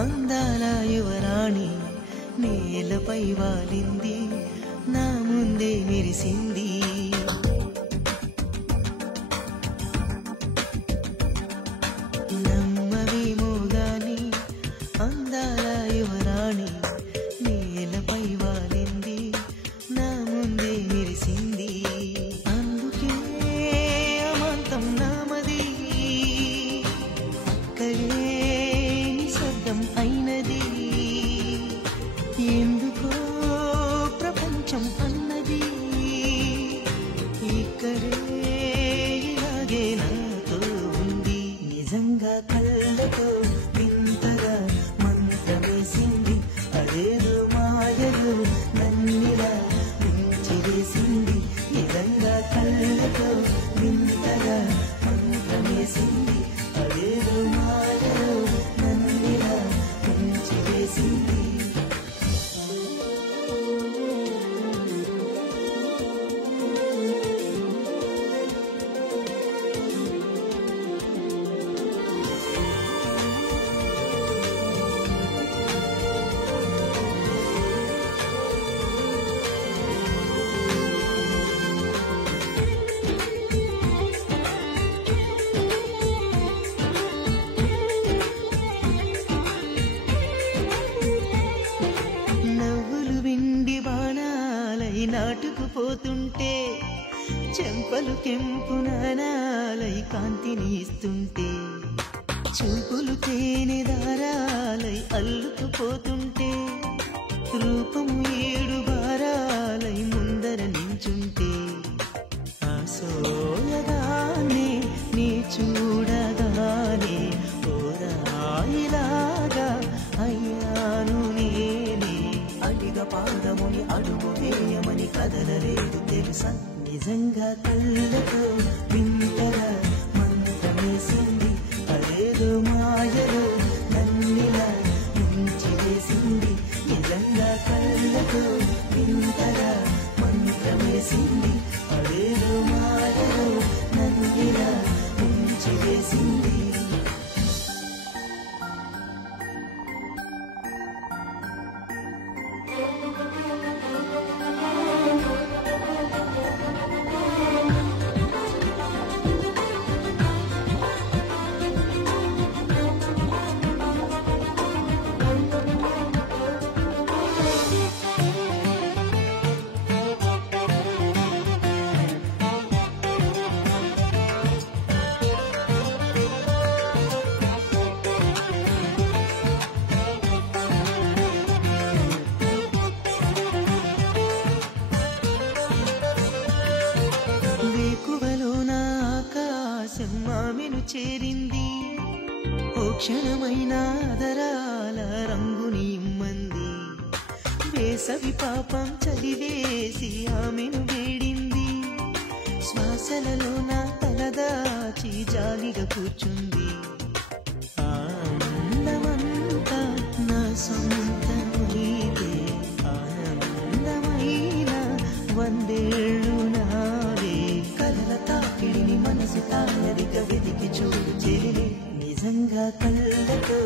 అందాల యువరాణి నేలపై వాలింది, నా ముందే మెరిసింది. నమ్మవేమో గాని అందాల యువరాణి నేలపై వాలింది, నా ముందే మెరిసింది. అందుకే అమాంతం నామది, అక్కడే అయినది. ఎందుకో ప్రపంచం అన్నది, ఇక్కడే ఇలాగే నాతో ఉంది. నిజంగా కళ్ళతో వింతగా మంత్రమేసింది, అదేదో మాయలు నన్నిలా ముంచివేసింది. నిజంగా కళ్ళతో వింతగా మంత్రమేసింది, అదేదో మాయలు నన్నిలా ముంచివేసింది. నాటుకుపోతుంటే చెంపలు కెంపు నానాలై కాంతిని ఇస్తుంటే, చూపులు తేనె దారాలై అల్లుకుపోతుంటే, రూపము 7 భారాలై ముందర నించుంటే, ఆ సోయగానే నీ చూడగానే ఓరాయిలాగా అయ్యాను నేనే. అడిగ పాదముని అడుగు వేయమని కదలలేదు తెలుసా. నిజంగా కళ్ళతో వింతగా మంత్రమేసింది, అదేదో మాయలో నన్నిలా ముంచివేసింది. నిజంగా కళ్ళతో వింతగా మంత్రమేసింది, అదేదో మాయలో నన్నిలా ముంచివేసింది. ఆమెను చేరింది, ఓ క్షణమైన ఆదరాల రంగుని ఇమ్మంది. వేసవి పాపం చలివేసి ఆమెను వేడింది, శ్వాసలలో నా తలదాచి జాలిగా కూర్చుంది. ఆనందమంతా నా సొంతమైతే ఆనందమైన 100 ఏళ్ళు నావే. కలల తాకిడిని మనసు తానదిగా వెతికి చూడు చెలివే. నిజంగా కళ్ళతో